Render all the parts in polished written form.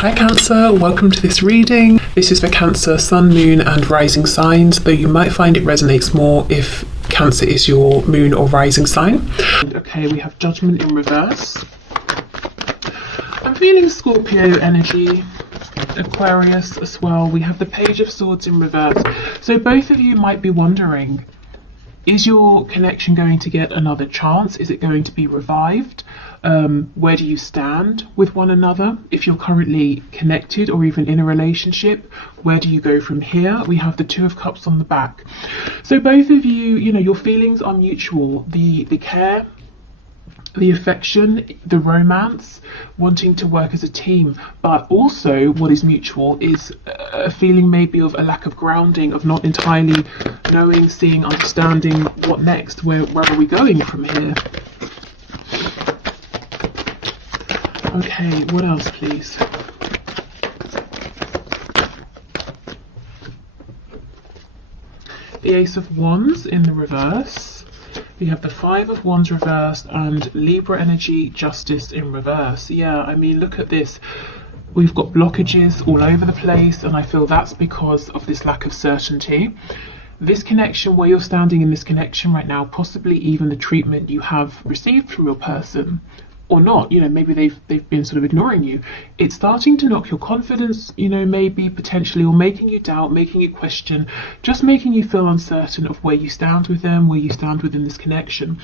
Hi Cancer, welcome to this reading. This is for Cancer, Sun, Moon and Rising signs, though you might find it resonates more if Cancer is your Moon or Rising sign. Okay, we have Judgment in reverse. I'm feeling Scorpio energy, Aquarius as well. We have the Page of Swords in reverse. So both of you might be wondering, is your connection going to get another chance? Is it going to be revived? Where do you stand with one another? If you're currently connected or even in a relationship, where do you go from here? We have the Two of Cups on the back. So both of you, your feelings are mutual. The care, the affection, the romance, wanting to work as a team, but also what is mutual is a feeling maybe of a lack of grounding, of not entirely knowing, seeing, understanding what next, where are we going from here? Okay, what else please? The Ace of Wands in the reverse. We have the Five of Wands reversed and Libra energy, Justice in reverse. Yeah, I mean, look at this. We've got blockages all over the place, and I feel that's because of this lack of certainty. This connection, where you're standing in this connection right now, possibly even the treatment you have received from your person, or not, maybe they've been sort of ignoring you. It's starting to knock your confidence, maybe potentially, or making you doubt, making you question, just making you feel uncertain of where you stand with them, where you stand within this connection.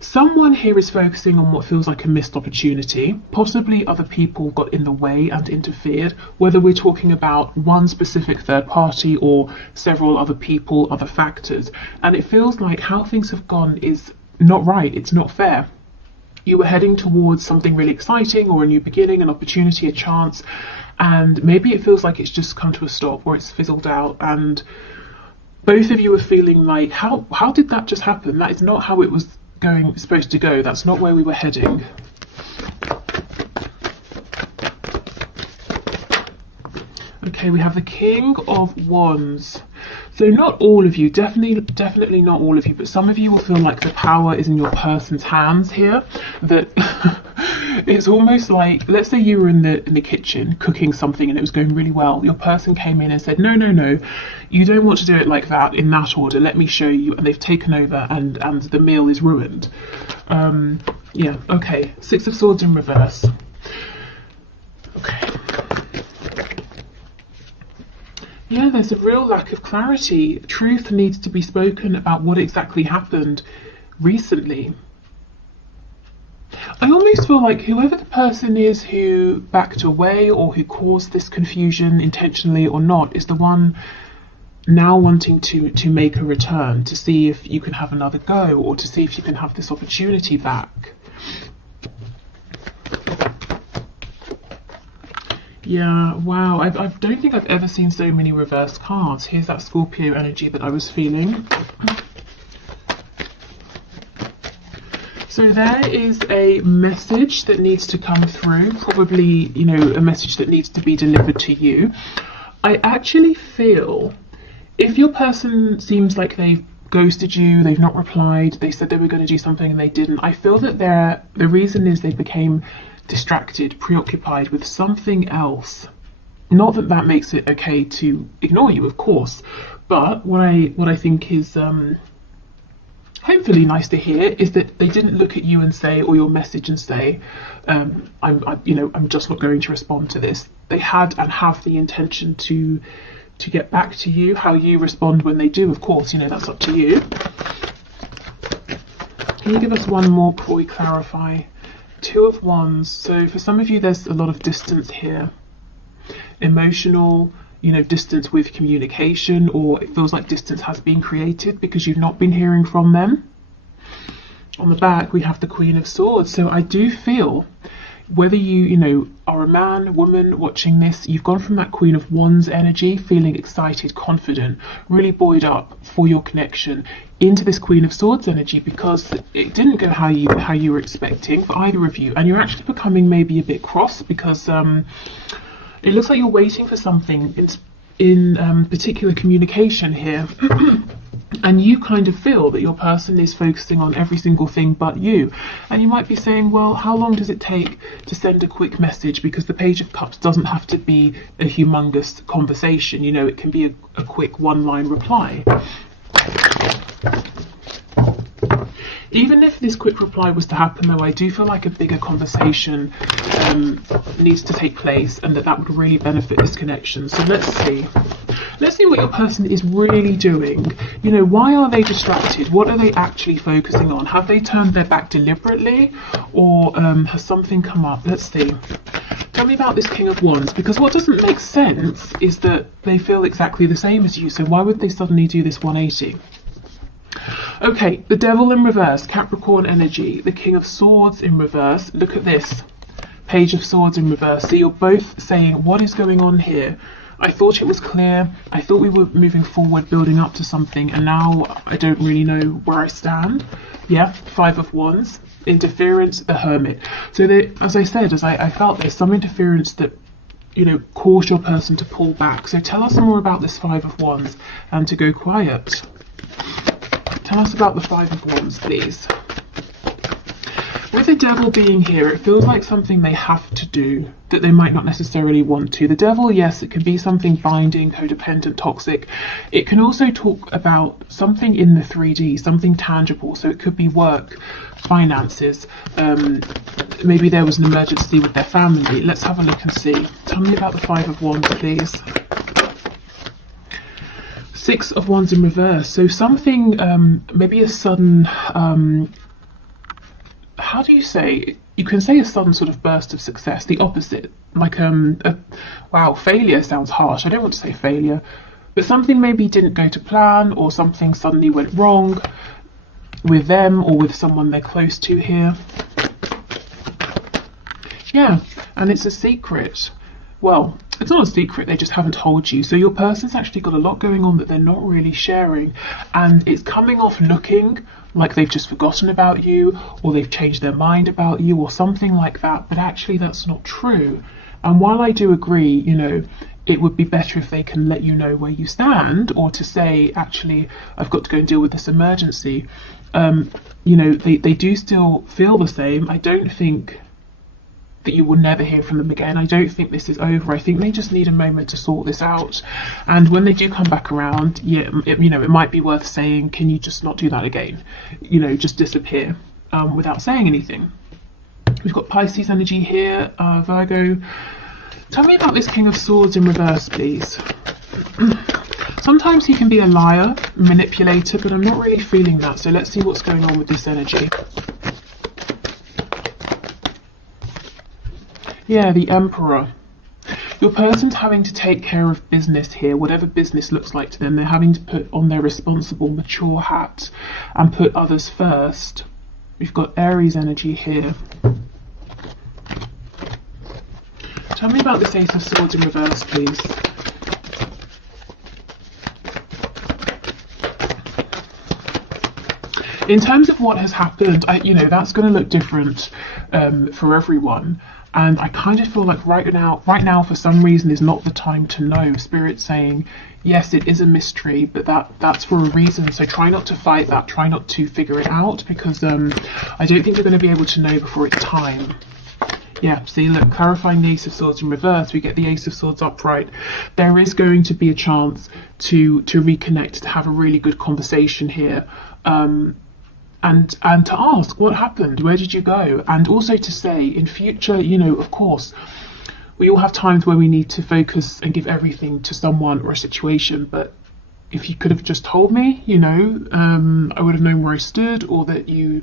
Someone here is focusing on what feels like a missed opportunity. Possibly other people got in the way and interfered, whether we're talking about one specific third party or several other people, other factors. And it feels like how things have gone is not right, it's not fair. You were heading towards something really exciting, or a new beginning, an opportunity, a chance, and maybe it feels like it's just come to a stop, or it's fizzled out, and both of you are feeling like, how did that just happen? That is not how it was supposed to go. That's not where we were heading. Okay, we have the King of Wands. So not all of you, definitely not all of you, but some of you will feel like the power is in your person's hands here. That it's almost like, let's say you were in the kitchen cooking something and it was going really well. Your person came in and said, no, you don't want to do it like that, in that order. Let me show you. And they've taken over and the meal is ruined. Yeah, okay. Six of Swords in reverse. Okay. Yeah, there's a real lack of clarity. Truth needs to be spoken about what exactly happened recently. I almost feel like whoever the person is who backed away or who caused this confusion, intentionally or not, is the one now wanting to make a return, to see if you can have another go, or to see if you can have this opportunity back. Yeah, wow, I don't think I've ever seen so many reversed cards. Here's that Scorpio energy that I was feeling. So there is a message that needs to come through, probably, a message that needs to be delivered to you. I actually feel if your person seems like they've ghosted you, they've not replied, they said they were going to do something and they didn't, I feel that the reason is they became distracted, preoccupied with something else. Not that that makes it okay to ignore you, of course, but what I think is hopefully nice to hear is that they didn't look at you and say, or your message and say, I'm just not going to respond to this. They had and have the intention to get back to you. How you respond when they do, of course, that's up to you. Can you give us one more before we clarify? Two of Wands. So for some of you, there's a lot of distance here. Emotional, distance with communication, or it feels like distance has been created because you've not been hearing from them. On the back, we have the Queen of Swords. So I do feel, whether you, are a man, woman watching this, you've gone from that Queen of Wands energy, feeling excited, confident, really buoyed up for your connection, into this Queen of Swords energy because it didn't go how you were expecting for either of you, and you're actually becoming maybe a bit cross because it looks like you're waiting for something in particular communication here. and you kind of feel that your person is focusing on every single thing but you. And you might be saying, well, how long does it take to send a quick message? Because the Page of Cups doesn't have to be a humongous conversation, you know, it can be a quick one-line reply. Even if this quick reply was to happen, though, I do feel like a bigger conversation needs to take place, and that would really benefit this connection. So let's see. Let's see what your person is really doing. You know, why are they distracted? What are they actually focusing on? Have they turned their back deliberately, or has something come up? Let's see. Tell me about this King of Wands, because what doesn't make sense is that they feel exactly the same as you. So why would they suddenly do this 180? Okay, the Devil in reverse, Capricorn energy, the King of Swords in reverse. Look at this, Page of Swords in reverse. So you're both saying, what is going on here? I thought it was clear. I thought we were moving forward, building up to something, and now I don't really know where I stand. Yeah, Five of Wands, interference, the Hermit. So as I said, I felt there's some interference that, you know, caused your person to pull back. So tell us more about this Five of Wands and to go quiet. Tell us about the Five of Wands, please. With the Devil being here, it feels like something they have to do that they might not necessarily want to. The Devil, yes, it can be something binding, codependent, toxic. It can also talk about something in the 3D, something tangible. So it could be work, finances, maybe there was an emergency with their family. Let's have a look and see. Tell me about the Five of Wands, please. Six of Wands in reverse. So something, maybe a sudden, how do you say? You can say a sudden sort of burst of success. The opposite, like wow, failure sounds harsh. I don't want to say failure, but something maybe didn't go to plan, or something suddenly went wrong with them or with someone they're close to here. Yeah, and it's a secret. Well, it's not a secret, they just haven't told you. So your person's actually got a lot going on that they're not really sharing, and it's coming off looking like they've just forgotten about you, or they've changed their mind about you, or something like that, but actually that's not true. And while I do agree, you know, it would be better if they can let you know where you stand, or to say, actually, I've got to go and deal with this emergency. You know, they do still feel the same. I don't think that you will never hear from them again. I don't think this is over. I think they just need a moment to sort this out. And when they do come back around, yeah, you know, it might be worth saying, can you just not do that again? You know, just disappear without saying anything. We've got Pisces energy here, Virgo. Tell me about this King of Swords in reverse, please. Sometimes he can be a liar, manipulator, but I'm not really feeling that. So let's see what's going on with this energy. Yeah, the Emperor. Your person's having to take care of business here, whatever business looks like to them. They're having to put on their responsible, mature hat and put others first. We've got Aries energy here. Tell me about this Ace of Swords in reverse, please. In terms of what has happened, you know, that's going to look different for everyone. And I kind of feel like right now, for some reason, is not the time to know. Spirit's saying, yes, it is a mystery, but that's for a reason. So try not to fight that. Try not to figure it out, because I don't think you're going to be able to know before it's time. Yeah, see, look, clarifying the Ace of Swords in reverse, we get the Ace of Swords upright. There is going to be a chance to reconnect, to have a really good conversation here. And to ask what happened, where did you go? And also to say in future, you know, of course, we all have times where we need to focus and give everything to someone or a situation, but if you could have just told me, you know, I would have known where I stood, or that you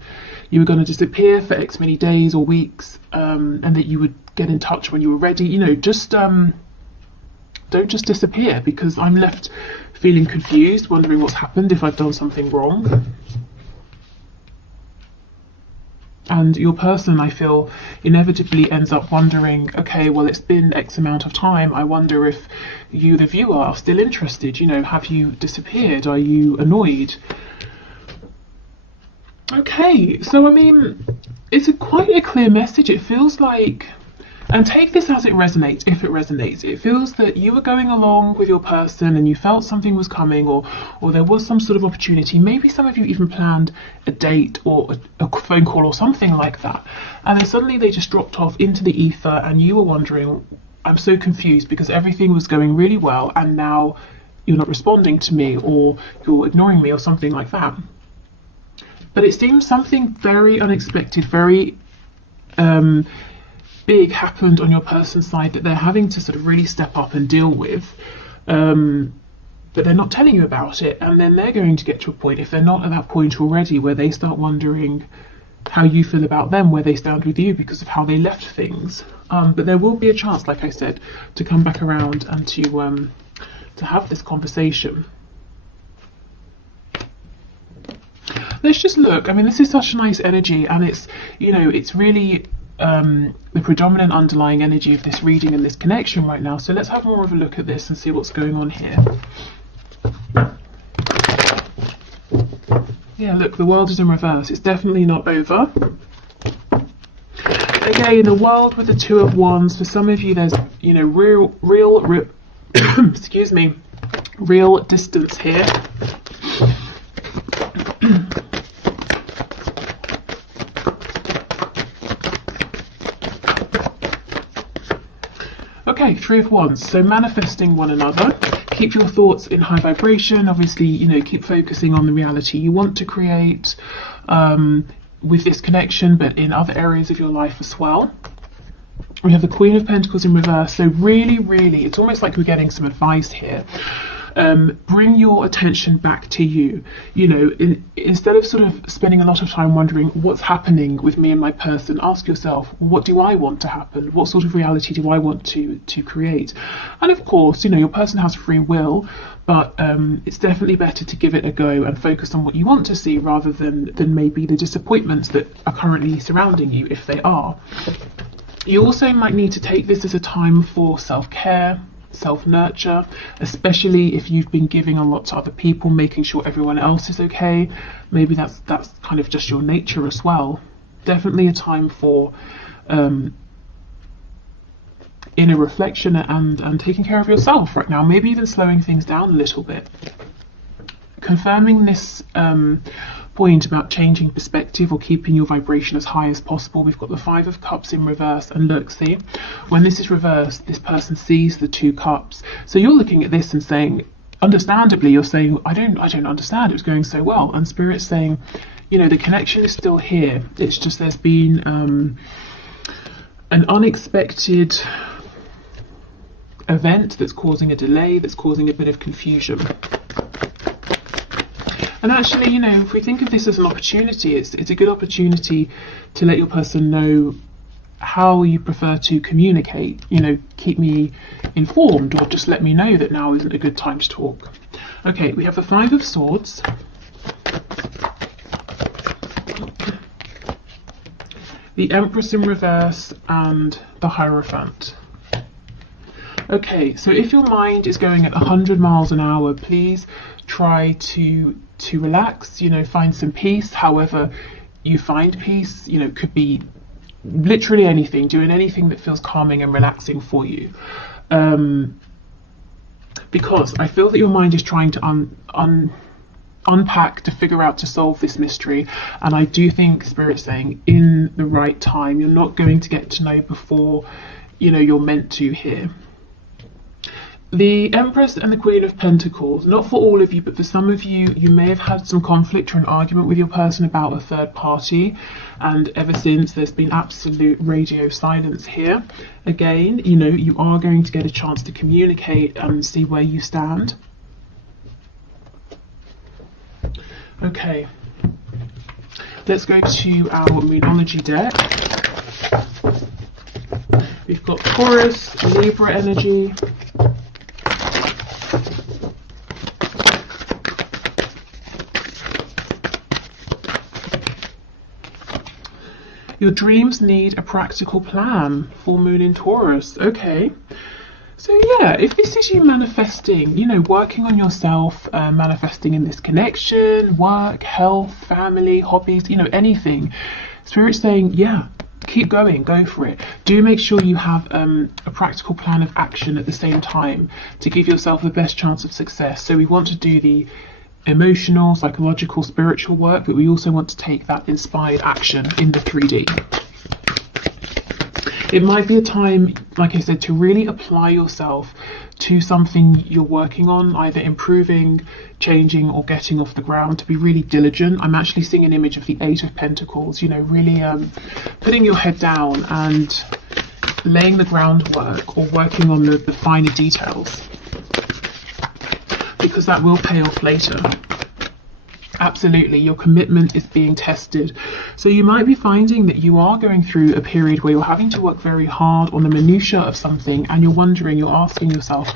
were going to disappear for X many days or weeks, and that you would get in touch when you were ready. You know, just don't just disappear, because I'm left feeling confused, wondering what's happened, if I've done something wrong. And your person, I feel, inevitably ends up wondering, okay, well, it's been X amount of time. I wonder if you, the viewer, are still interested. You know, have you disappeared? Are you annoyed? Okay, so I mean, it's quite a clear message. It feels like And take this as it resonates, if it resonates. It feels that you were going along with your person and you felt something was coming, or there was some sort of opportunity. Maybe some of you even planned a date or a phone call or something like that. And then suddenly they just dropped off into the ether and you were wondering, I'm so confused because everything was going really well and now you're not responding to me, or you're ignoring me, or something like that. But it seems something very unexpected, very big happened on your person's side that they're having to sort of really step up and deal with, but they're not telling you about it. And then they're going to get to a point, if they're not at that point already, where they start wondering how you feel about them, where they stand with you because of how they left things. But there will be a chance, like I said, to come back around and to have this conversation. Let's just look. I mean, this is such a nice energy, and it's, you know, it's really the predominant underlying energy of this reading and this connection right now. So let's have more of a look at this and see what's going on here. Yeah, look, the world is in reverse. It's definitely not over. Again, the world with the Two of Wands. For some of you, there's, you know, real excuse me, real distance here. Okay, Three of Wands. So manifesting one another. Keep your thoughts in high vibration. Obviously, you know, keep focusing on the reality you want to create with this connection, but in other areas of your life as well. We have the Queen of Pentacles in reverse. So really, really, it's almost like we're getting some advice here. Bring your attention back to you. You know, instead of sort of spending a lot of time wondering what's happening with me and my person, ask yourself, what do I want to happen? What sort of reality do I want to create? And of course, you know, your person has free will, but it's definitely better to give it a go and focus on what you want to see rather than maybe the disappointments that are currently surrounding you, if they are. You also might need to take this as a time for self-care, self-nurture, especially if you've been giving a lot to other people, making sure everyone else is okay. Maybe that's kind of just your nature as well. Definitely a time for inner reflection and taking care of yourself right now. Maybe even slowing things down a little bit. Confirming this point about changing perspective or keeping your vibration as high as possible. We've got the Five of Cups in reverse, and look, see, when this is reversed, this person sees the Two Cups. So you're looking at this and saying, understandably, you're saying, I don't understand, it was going so well. And Spirit's saying, you know, the connection is still here. It's just there's been an unexpected event that's causing a delay, that's causing a bit of confusion. And actually, you know, if we think of this as an opportunity, it's a good opportunity to let your person know how you prefer to communicate. You know, keep me informed, or just let me know that now isn't a good time to talk. Okay, we have the Five of Swords. The Empress in reverse and the Hierophant. Okay, so if your mind is going at 100 miles an hour, please try to relax, you know, find some peace. However you find peace, you know, could be literally anything, doing anything that feels calming and relaxing for you. Because I feel that your mind is trying to unpack, to figure out, to solve this mystery. And I do think Spirit's saying in the right time. You're not going to get to know before, you know, you're meant to here. The Empress and the Queen of Pentacles, not for all of you, but for some of you, you may have had some conflict or an argument with your person about a third party, and ever since there's been absolute radio silence here. Again, you know, you are going to get a chance to communicate and see where you stand. Okay, let's go to our Moonology deck. We've got Taurus, Libra energy. Your dreams need a practical plan. Full moon in Taurus. Okay. So yeah, if this is you manifesting, you know, working on yourself, manifesting in this connection, work, health, family, hobbies, you know, anything. Spirit's saying, yeah, keep going, go for it. Do make sure you have a practical plan of action at the same time to give yourself the best chance of success. So we want to do the emotional, psychological, spiritual work, but we also want to take that inspired action in the 3D. It might be a time, like I said, to really apply yourself to something you're working on, either improving, changing, or getting off the ground, to be really diligent. I'm actually seeing an image of the 8 of Pentacles, you know, really putting your head down and laying the groundwork or working on the finer details, because that will pay off later. Absolutely, your commitment is being tested. So you might be finding that you are going through a period where you're having to work very hard on the minutiae of something, and you're wondering, you're asking yourself,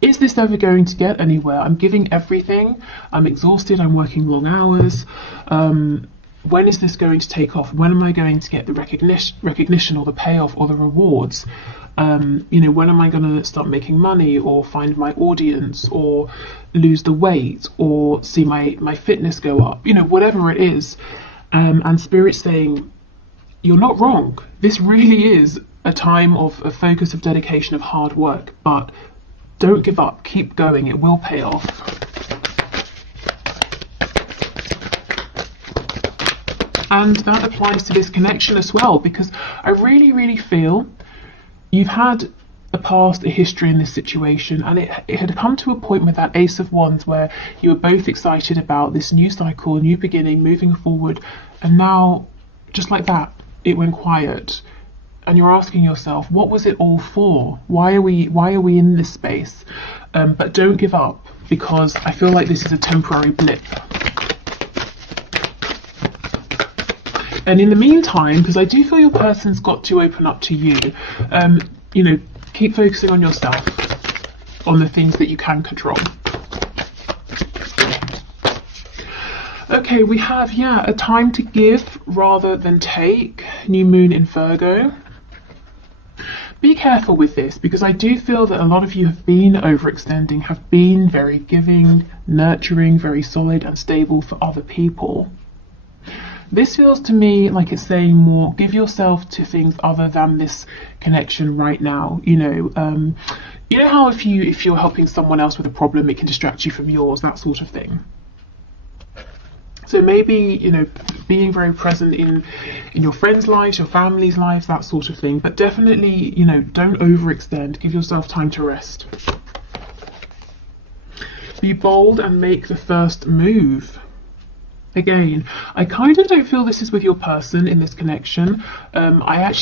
is this ever going to get anywhere? I'm giving everything, I'm exhausted, I'm working long hours. When is this going to take off? When am I going to get the recognition or the payoff or the rewards? You know, when am I going to start making money or find my audience or lose the weight or see my fitness go up? You know, whatever it is. And Spirit's saying, you're not wrong. This really is a time of a focus, of dedication, of hard work. But don't give up. Keep going. It will pay off. And that applies to this connection as well, because I really, really feel you've had a past, a history in this situation, and it had come to a point with that Ace of Wands where you were both excited about this new cycle, new beginning, moving forward, and now, just like that, it went quiet. And you're asking yourself, what was it all for? Why are we in this space? But don't give up, because I feel like this is a temporary blip. And in the meantime, because I do feel your person's got to open up to you, you know, keep focusing on yourself, on the things that you can control. Okay, we have, a time to give rather than take. New moon in Virgo. Be careful with this, because I do feel that a lot of you have been overextending, have been very giving, nurturing, very solid and stable for other people. This feels to me like it's saying more, give yourself to things other than this connection right now. You know how if you're helping someone else with a problem, it can distract you from yours, that sort of thing. So maybe, you know, being very present in your friends' lives, your family's lives, that sort of thing. But definitely, you know, don't overextend. Give yourself time to rest. Be bold and make the first move. Again, I kind of don't feel this is with your person in this connection. I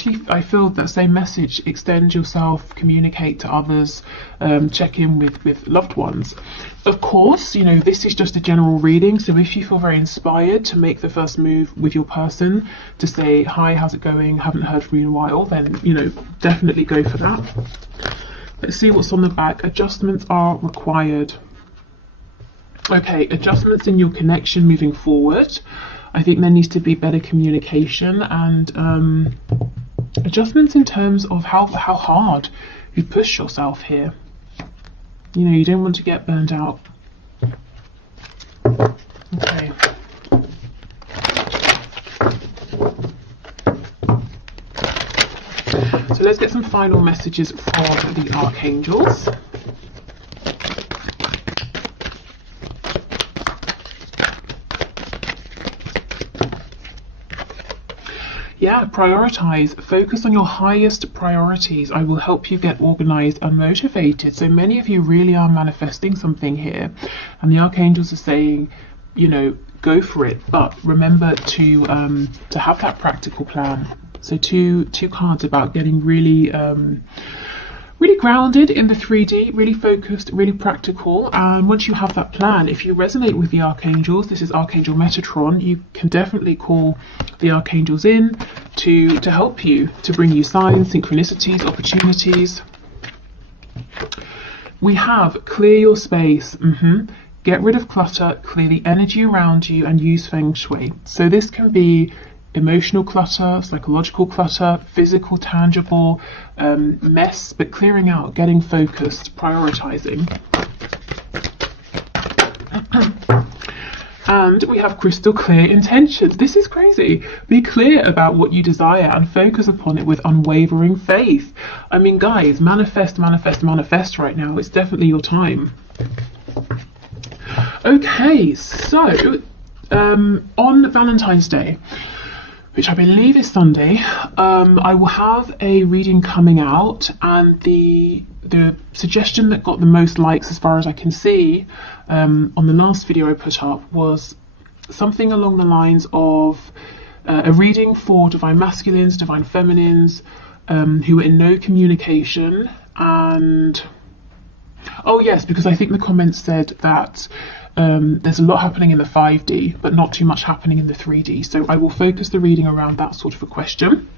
feel that same message. Extend yourself, communicate to others, check in with loved ones. Of course, you know, this is just a general reading, so if you feel very inspired to make the first move with your person, to say, hi, how's it going? Haven't heard from you in a while, then, you know, definitely go for that. Let's see what's on the back. Adjustments are required. Okay, adjustments in your connection moving forward. I think there needs to be better communication and adjustments in terms of how hard you push yourself here. You know, you don't want to get burned out. Okay. So let's get some final messages from the archangels. Prioritize. Focus on your highest priorities. I will help you get organized and motivated. So many of you really are manifesting something here, and the archangels are saying, you know, go for it, but remember to have that practical plan. So two cards about getting really really grounded in the 3D, really focused, really practical. And once you have that plan, if you resonate with the archangels, this is Archangel Metatron, you can definitely call the archangels in to help you, to bring you signs, synchronicities, opportunities. We have clear your space. Get rid of clutter, clear the energy around you, and use feng shui. So this can be emotional clutter, psychological clutter, physical, tangible mess, but clearing out, getting focused, prioritizing. And we have crystal clear intentions. This is crazy. Be clear about what you desire and focus upon it with unwavering faith. I mean, guys, manifest, manifest, manifest right now. It's definitely your time. Okay, so on Valentine's Day, which I believe is Sunday, I will have a reading coming out, and the suggestion that got the most likes as far as I can see on the last video I put up was something along the lines of a reading for divine masculines, divine feminines, who are in no communication. And oh yes, because I think the comments said that there's a lot happening in the 5D, but not too much happening in the 3D. So I will focus the reading around that sort of a question.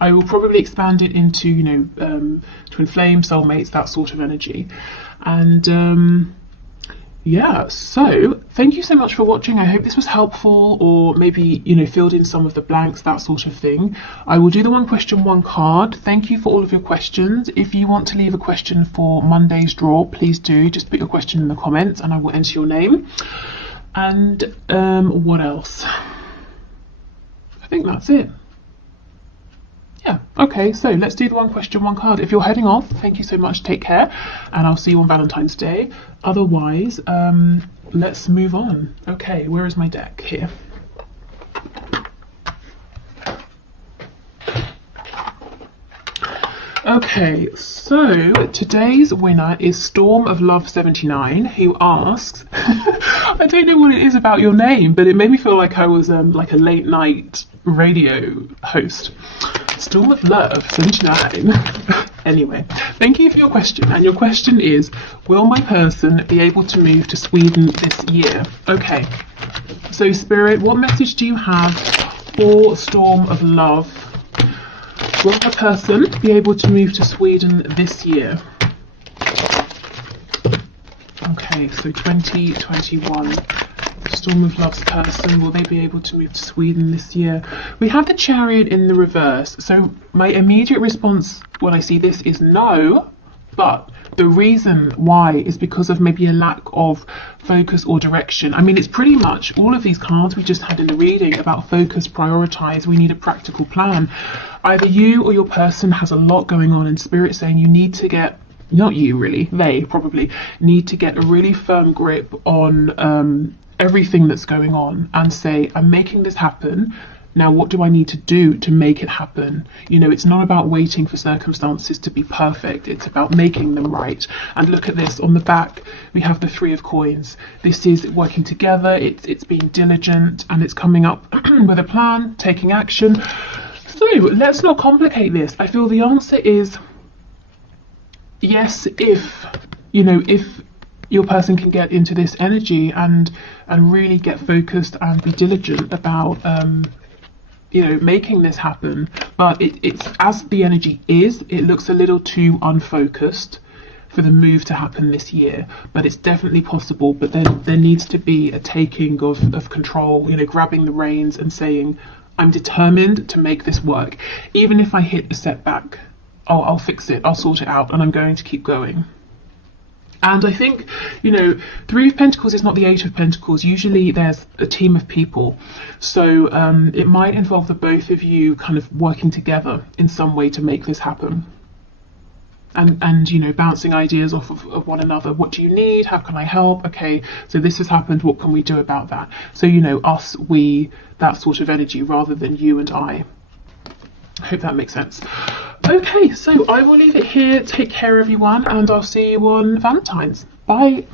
I will probably expand it into, you know, twin flame, soulmates, that sort of energy. And yeah, so thank you so much for watching. I hope this was helpful, or maybe, you know, filled in some of the blanks, that sort of thing. I will do the one question, one card. Thank you for all of your questions. If you want to leave a question for Monday's draw, please do. Just put your question in the comments and I will enter your name. And what else? I think that's it. Yeah, okay, so let's do the one question, one card. If you're heading off, thank you so much, take care, and I'll see you on Valentine's Day. Otherwise, let's move on. Okay, where is my deck? Here. Okay, so today's winner is Storm of Love 79, who asks, I don't know what it is about your name, but it made me feel like I was like a late night radio host. Storm of Love 79. Anyway, thank you for your question, and your question is, will my person be able to move to Sweden this year? Okay, so Spirit, what message do you have for Storm of Love? Will my person be able to move to Sweden this year? Okay, so 2021. Storm of Love's person, will they be able to move to Sweden this year? We have the Chariot in the reverse, so my immediate response when I see this is no, but the reason why is because of maybe a lack of focus or direction. I mean, it's pretty much all of these cards we just had in the reading about focus, prioritize. We need a practical plan. Either you or your person has a lot going on, in Spirit saying you need to get, not you really, they probably need to get a really firm grip on everything that's going on and say, I'm making this happen. Now, what do I need to do to make it happen? You know, it's not about waiting for circumstances to be perfect. It's about making them right. And look at this on the back. We have the 3 of coins. This is working together. It's being diligent, and it's coming up with a plan, taking action. So let's not complicate this. I feel the answer is yes, if, you know, if your person can get into this energy and really get focused and be diligent about you know, making this happen. But it's as the energy is, it looks a little too unfocused for the move to happen this year, but it's definitely possible. But then there needs to be a taking of control, you know, grabbing the reins and saying, I'm determined to make this work. Even if I hit a setback, I'll fix it, I'll sort it out, and I'm going to keep going. And I think, you know, 3 of Pentacles is not the 8 of Pentacles. Usually there's a team of people. So it might involve the both of you kind of working together in some way to make this happen. And you know, bouncing ideas off of one another. What do you need? How can I help? Okay, so this has happened. What can we do about that? So, you know, us, we, that sort of energy rather than you and I. I hope that makes sense. Okay, so I will leave it here. Take care, everyone, and I'll see you on Valentine's. Bye.